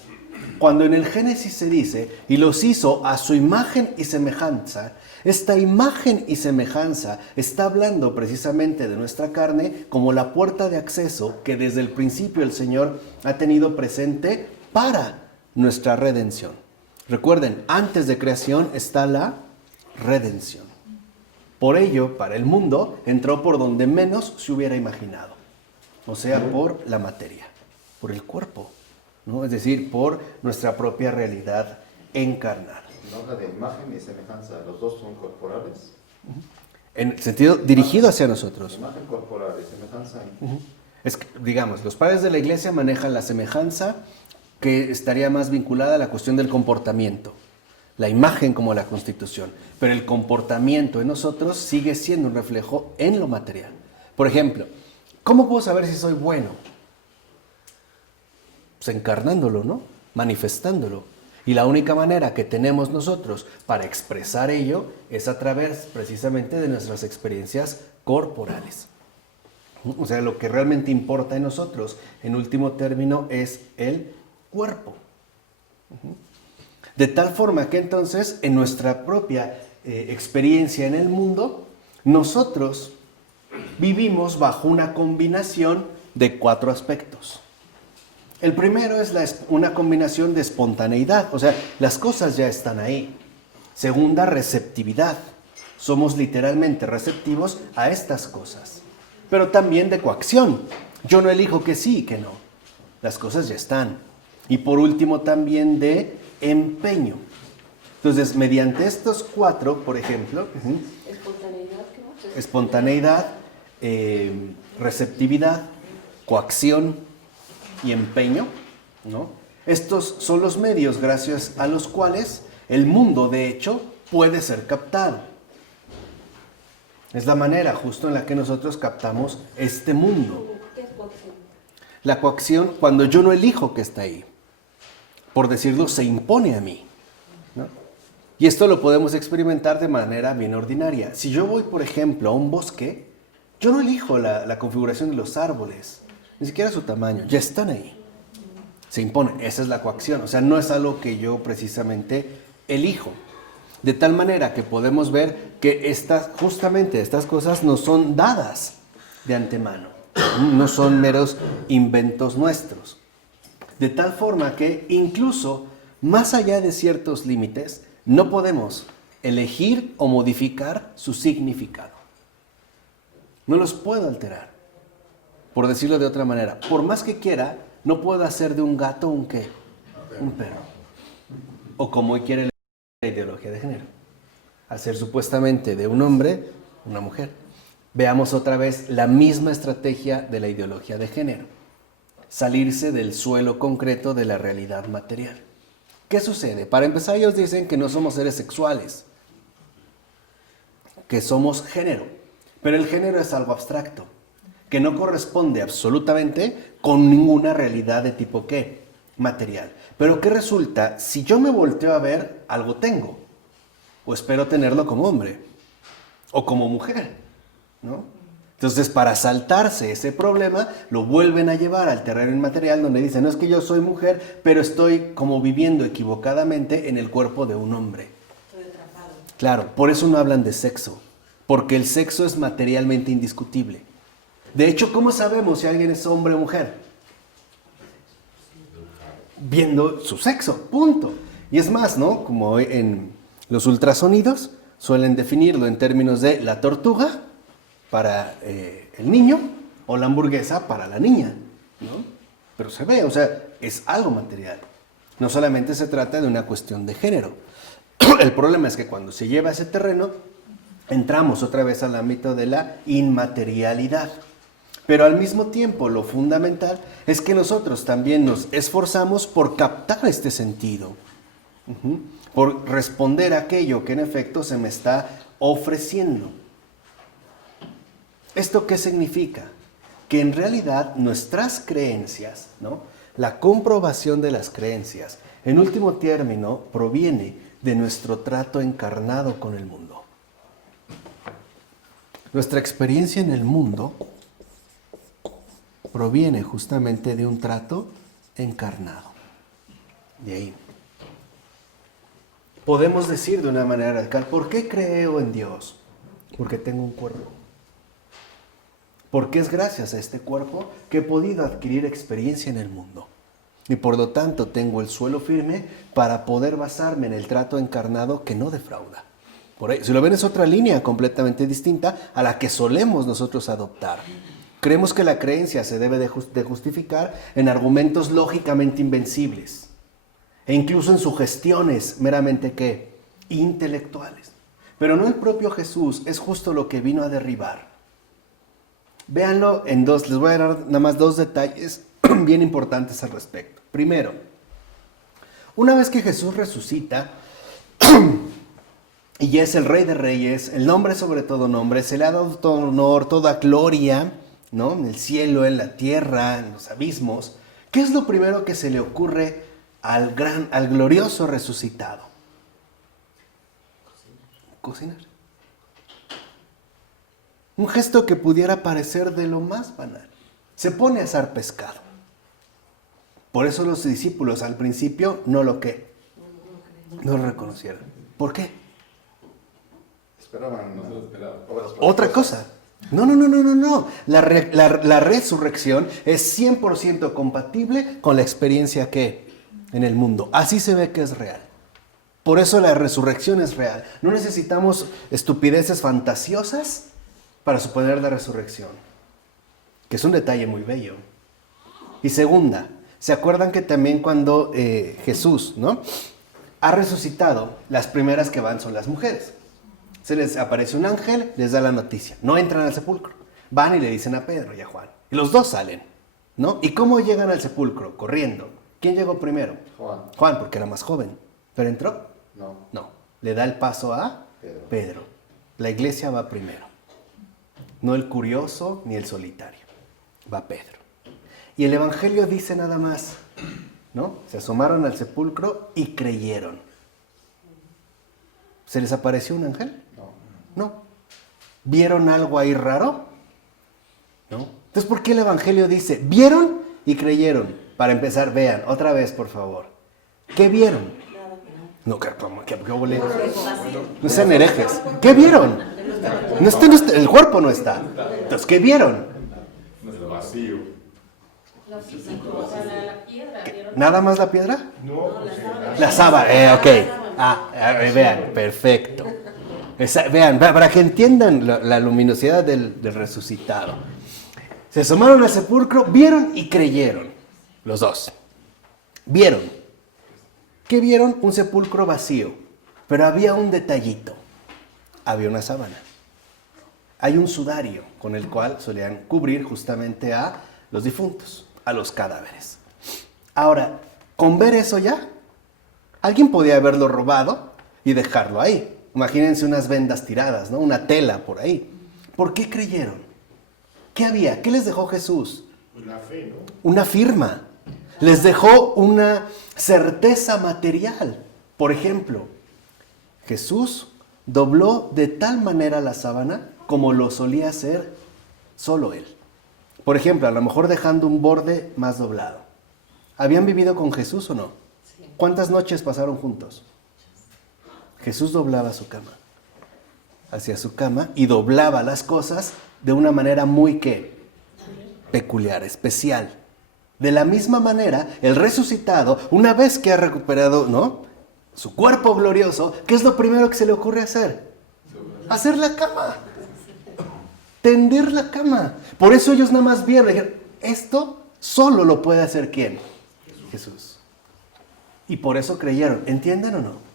Cuando en el Génesis se dice, y los hizo a su imagen y semejanza, esta imagen y semejanza está hablando precisamente de nuestra carne como la puerta de acceso que desde el principio el Señor ha tenido presente para nuestra redención. Recuerden, antes de creación está la redención. Por ello, para el mundo, entró por donde menos se hubiera imaginado. O sea, por la materia, por el cuerpo, ¿no? Es decir, por nuestra propia realidad encarnada. No habla de imagen y semejanza, los dos son corporales. En sentido dirigido hacia nosotros. Imagen corporal y semejanza. Es que, digamos, los padres de la iglesia manejan la semejanza que estaría más vinculada a la cuestión del comportamiento. La imagen como la constitución. Pero el comportamiento en nosotros sigue siendo un reflejo en lo material. Por ejemplo, ¿cómo puedo saber si soy bueno? Pues encarnándolo, ¿no? Manifestándolo. Y la única manera que tenemos nosotros para expresar ello es a través precisamente de nuestras experiencias corporales. O sea, lo que realmente importa en nosotros, en último término, es el cuerpo. De tal forma que entonces, en nuestra propia experiencia en el mundo, nosotros vivimos bajo una combinación de 4 aspectos. El primero es una combinación de espontaneidad, o sea, las cosas ya están ahí. Segunda, receptividad. Somos literalmente receptivos a estas cosas. Pero también de coacción. Yo no elijo que sí y que no. Las cosas ya están. Y por último también de empeño. Entonces, mediante estos 4, por ejemplo, Espontaneidad, ¿qué más? espontaneidad, receptividad, coacción y empeño, ¿no? Estos son los medios gracias a los cuales el mundo, de hecho, puede ser captado. Es la manera justo en la que nosotros captamos este mundo. ¿Qué es coacción? La coacción, cuando yo no elijo que está ahí, por decirlo, se impone a mí, ¿no? Y esto lo podemos experimentar de manera bien ordinaria. Si yo voy, por ejemplo, a un bosque, yo no elijo la configuración de los árboles, ni siquiera su tamaño, ya están ahí. Se impone, esa es la coacción, o sea, no es algo que yo precisamente elijo. De tal manera que podemos ver que justamente estas cosas nos son dadas de antemano, no son meros inventos nuestros. De tal forma que incluso más allá de ciertos límites, no podemos elegir o modificar su significado. No los puedo alterar. Por decirlo de otra manera, por más que quiera, no puedo hacer de un gato un ¿qué? Un perro. O como hoy quiere la ideología de género. Hacer supuestamente de un hombre una mujer. Veamos otra vez la misma estrategia de la ideología de género. Salirse del suelo concreto de la realidad material. ¿Qué sucede? Para empezar, ellos dicen que no somos seres sexuales, que somos género. Pero el género es algo abstracto, que no corresponde absolutamente con ninguna realidad de tipo ¿qué? Material. Pero ¿qué resulta? Si yo me volteo a ver, algo tengo. O espero tenerlo como hombre. O como mujer, ¿no? Entonces, para saltarse ese problema, lo vuelven a llevar al terreno inmaterial donde dicen, no es que yo soy mujer, pero estoy como viviendo equivocadamente en el cuerpo de un hombre. Estoy atrapado. Claro, por eso no hablan de sexo, porque el sexo es materialmente indiscutible. De hecho, ¿cómo sabemos si alguien es hombre o mujer? Viendo su sexo, punto. Y es más, ¿no? Como en los ultrasonidos suelen definirlo en términos de la tortuga para el niño o la hamburguesa para la niña, ¿no? Pero se ve, o sea, es algo material. No solamente se trata de una cuestión de género. El problema es que cuando se lleva a ese terreno, entramos otra vez al ámbito de la inmaterialidad. Pero al mismo tiempo, lo fundamental es que nosotros también nos esforzamos por captar este sentido, por responder a aquello que en efecto se me está ofreciendo. ¿Esto qué significa? Que en realidad nuestras creencias, ¿no? La comprobación de las creencias, en último término, proviene de nuestro trato encarnado con el mundo. Nuestra experiencia en el mundo proviene justamente de un trato encarnado. De ahí. Podemos decir de una manera radical, ¿por qué creo en Dios? Porque tengo un cuerpo. Porque es gracias a este cuerpo que he podido adquirir experiencia en el mundo. Y por lo tanto tengo el suelo firme para poder basarme en el trato encarnado que no defrauda. Por ahí, si lo ven, es otra línea completamente distinta a la que solemos nosotros adoptar. Creemos que la creencia se debe de justificar en argumentos lógicamente invencibles. E incluso en sugestiones meramente ¿qué? Intelectuales. Pero no el propio Jesús, es justo lo que vino a derribar. Véanlo en dos, les voy a dar nada más dos detalles bien importantes al respecto. Primero, una vez que Jesús resucita y ya es el Rey de Reyes, el nombre sobre todo nombre, se le ha dado todo honor, toda gloria, ¿no? En el cielo, en la tierra, en los abismos. ¿Qué es lo primero que se le ocurre al glorioso resucitado? Cocinar. Un gesto que pudiera parecer de lo más banal. Se pone a asar pescado. Por eso los discípulos al principio no lo reconocieron. ¿Por qué? Esperaban Otra cosa. No. La resurrección es 100% compatible con la experiencia que en el mundo. Así se ve que es real. Por eso la resurrección es real. No necesitamos estupideces fantasiosas para suponer la resurrección, que es un detalle muy bello. Y segunda, ¿se acuerdan que también cuando Jesús, ¿no?, ha resucitado, las primeras que van son las mujeres? Se les aparece un ángel, les da la noticia. No entran al sepulcro. Van y le dicen a Pedro y a Juan. Y los dos salen, ¿no? ¿Y cómo llegan al sepulcro? Corriendo. ¿Quién llegó primero? Juan, porque era más joven. ¿Pero entró? No. Le da el paso a Pedro. La iglesia va primero. No el curioso ni el solitario. Va Pedro. Y el Evangelio dice nada más, ¿no? Se asomaron al sepulcro y creyeron. ¿Se les apareció un ángel? No. ¿Vieron algo ahí raro? No. Entonces, ¿por qué el Evangelio dice, vieron y creyeron? Para empezar, vean, otra vez, por favor. ¿Qué vieron? No, ¿qué volé? No sean herejes. ¿Qué vieron? No está, el cuerpo no está. Entonces, ¿qué vieron? El vacío. Lo físico, o sea, la piedra. ¿Nada más la piedra? No, La sábana, ok. Vean, perfecto. Vean, para que entiendan la luminosidad del resucitado. Se asomaron al sepulcro, vieron y creyeron. Los dos. Vieron. ¿Qué vieron? Un sepulcro vacío. Pero había un detallito. Había una sábana. Hay un sudario con el cual solían cubrir justamente a los difuntos, a los cadáveres. Ahora, con ver eso ya, alguien podía haberlo robado y dejarlo ahí. Imagínense unas vendas tiradas, ¿no? Una tela por ahí. ¿Por qué creyeron? ¿Qué había? ¿Qué les dejó Jesús? Pues la fe, ¿no? Una firma. Les dejó una certeza material. Por ejemplo, Jesús dobló de tal manera la sábana como lo solía hacer solo él. Por ejemplo, a lo mejor dejando un borde más doblado. ¿Habían vivido con Jesús o no? ¿Cuántas noches pasaron juntos? Jesús doblaba su cama. Hacía su cama y doblaba las cosas de una manera muy peculiar, especial. De la misma manera, el resucitado, una vez que ha recuperado, ¿no?, su cuerpo glorioso, ¿qué es lo primero que se le ocurre hacer? Hacer la cama. Tender la cama. Por eso ellos nada más vieron, dijeron, esto solo lo puede hacer ¿quién? Jesús. Y por eso creyeron. ¿Entienden o no?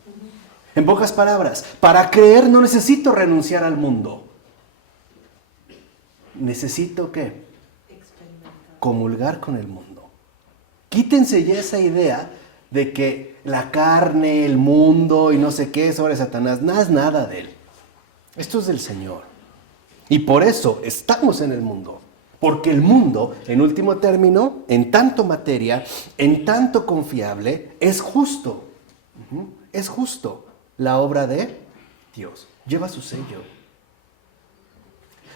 En pocas palabras, para creer no necesito renunciar al mundo. Necesito ¿qué? Comulgar con el mundo. Quítense ya esa idea de que la carne, el mundo y no sé qué es obra de Satanás. Nada es nada de él. Esto es del Señor. Y por eso estamos en el mundo. Porque el mundo, en último término, en tanto materia, en tanto confiable, es justo. Es justo. La obra de Dios lleva su sello.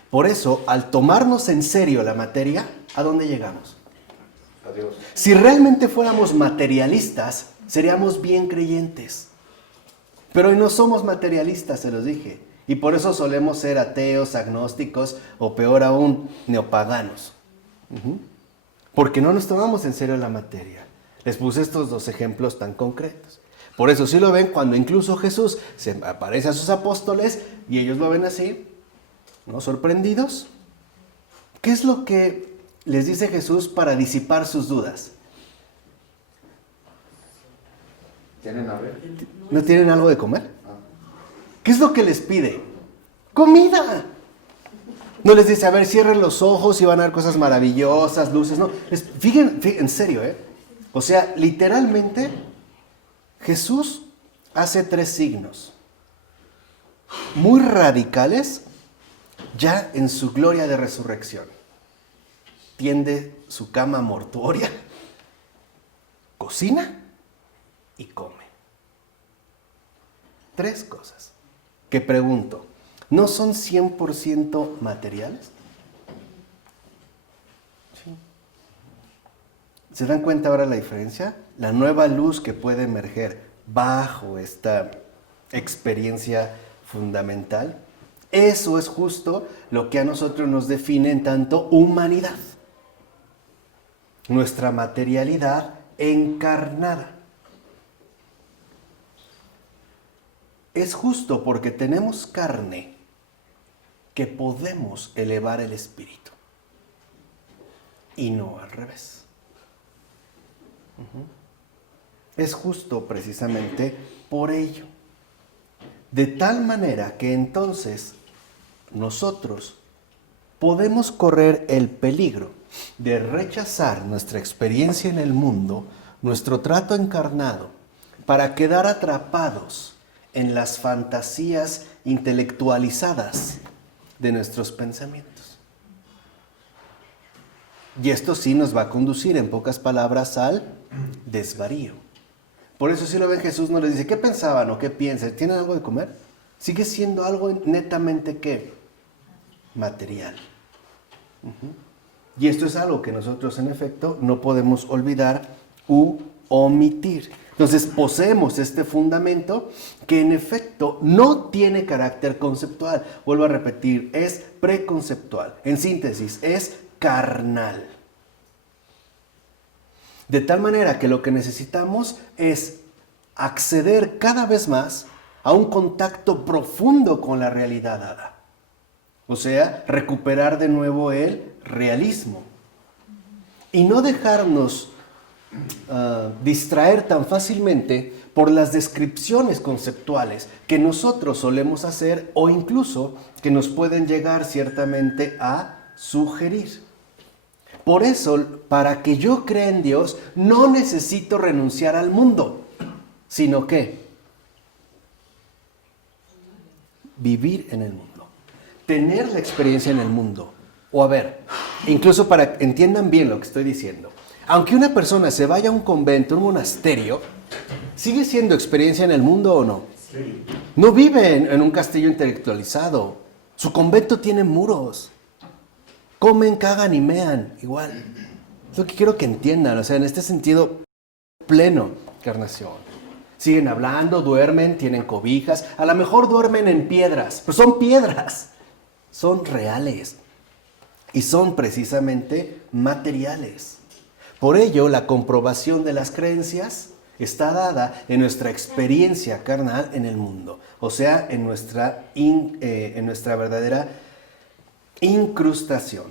Por eso, al tomarnos en serio la materia, ¿a dónde llegamos? A Dios. Si realmente fuéramos materialistas, Seríamos bien creyentes. Pero hoy no somos materialistas, se los dije. Y por eso solemos ser ateos, agnósticos o peor aún, neopaganos. Porque no nos tomamos en serio la materia. Les puse estos dos ejemplos tan concretos. Por eso sí lo ven cuando incluso Jesús se aparece a sus apóstoles y ellos lo ven así, ¿no? Sorprendidos. ¿Qué es lo que les dice Jesús para disipar sus dudas? ¿Tienen hambre? ¿No tienen algo de comer? Ah. ¿Qué es lo que les pide? ¡Comida! No les dice, a ver, cierren los ojos y van a ver cosas maravillosas, luces, no. Fíjense, en serio, O sea, literalmente, Jesús hace 3 signos muy radicales ya en su gloria de resurrección. Tiende su cama mortuoria, cocina y come. 3 cosas que pregunto, ¿no son 100% materiales? Sí. ¿Se dan cuenta ahora la diferencia? La nueva luz que puede emerger bajo esta experiencia fundamental. Eso es justo lo que a nosotros nos define en tanto humanidad. Nuestra materialidad encarnada. Es justo porque tenemos carne que podemos elevar el espíritu. Y no al revés. Es justo precisamente por ello. De tal manera que entonces nosotros podemos correr el peligro de rechazar nuestra experiencia en el mundo, nuestro trato encarnado, para quedar atrapados en las fantasías intelectualizadas de nuestros pensamientos. Y esto sí nos va a conducir, en pocas palabras, al desvarío. Por eso si lo ven, Jesús no les dice, ¿qué pensaban o qué piensan? ¿Tienen algo de comer? Sigue siendo algo netamente, ¿qué? Material. Y esto es algo que nosotros, en efecto, no podemos olvidar u omitir. Entonces, poseemos este fundamento que, en efecto, no tiene carácter conceptual. Vuelvo a repetir, es preconceptual. En síntesis, es carnal. De tal manera que lo que necesitamos es acceder cada vez más a un contacto profundo con la realidad dada. O sea, recuperar de nuevo el realismo. Y no dejarnos distraer tan fácilmente por las descripciones conceptuales que nosotros solemos hacer o incluso que nos pueden llegar ciertamente a sugerir. Por eso, para que yo crea en Dios, no necesito renunciar al mundo, sino que vivir en el mundo, tener la experiencia en el mundo. O a ver, incluso para que entiendan bien lo que estoy diciendo, aunque una persona se vaya a un convento, un monasterio, ¿sigue siendo experiencia en el mundo o no? Sí. No vive en un castillo intelectualizado. Su convento tiene muros. Comen, cagan y mean, igual. Es lo que quiero que entiendan, o sea, en este sentido pleno, encarnación. Siguen hablando, duermen, tienen cobijas, a lo mejor duermen en piedras, pero son piedras, son reales y son precisamente materiales. Por ello, la comprobación de las creencias está dada en nuestra experiencia carnal en el mundo, o sea, en nuestra verdadera incrustación.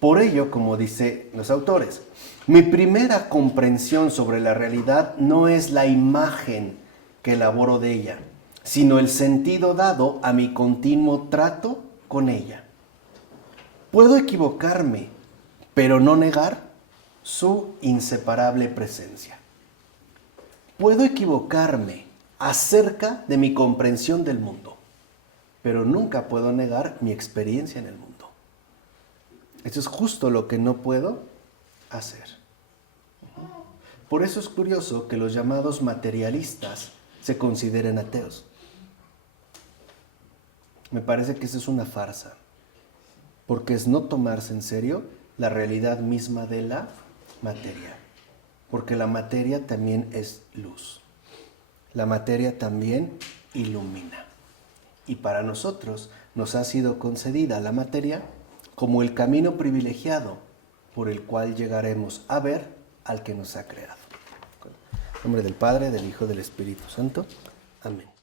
Por ello, como dicen los autores, mi primera comprensión sobre la realidad no es la imagen que elaboro de ella, sino el sentido dado a mi continuo trato con ella. Puedo equivocarme, pero no negar su inseparable presencia. Puedo equivocarme acerca de mi comprensión del mundo, pero nunca puedo negar mi experiencia en el mundo. Esto es justo lo que no puedo hacer. Por eso es curioso que los llamados materialistas se consideren ateos. Me parece que eso es una farsa, porque es no tomarse en serio la realidad misma de la materia. porque la materia también es luz. La materia también ilumina. Y para nosotros nos ha sido concedida la materia como el camino privilegiado por el cual llegaremos a ver al que nos ha creado. En nombre del Padre, del Hijo, del Espíritu Santo. Amén.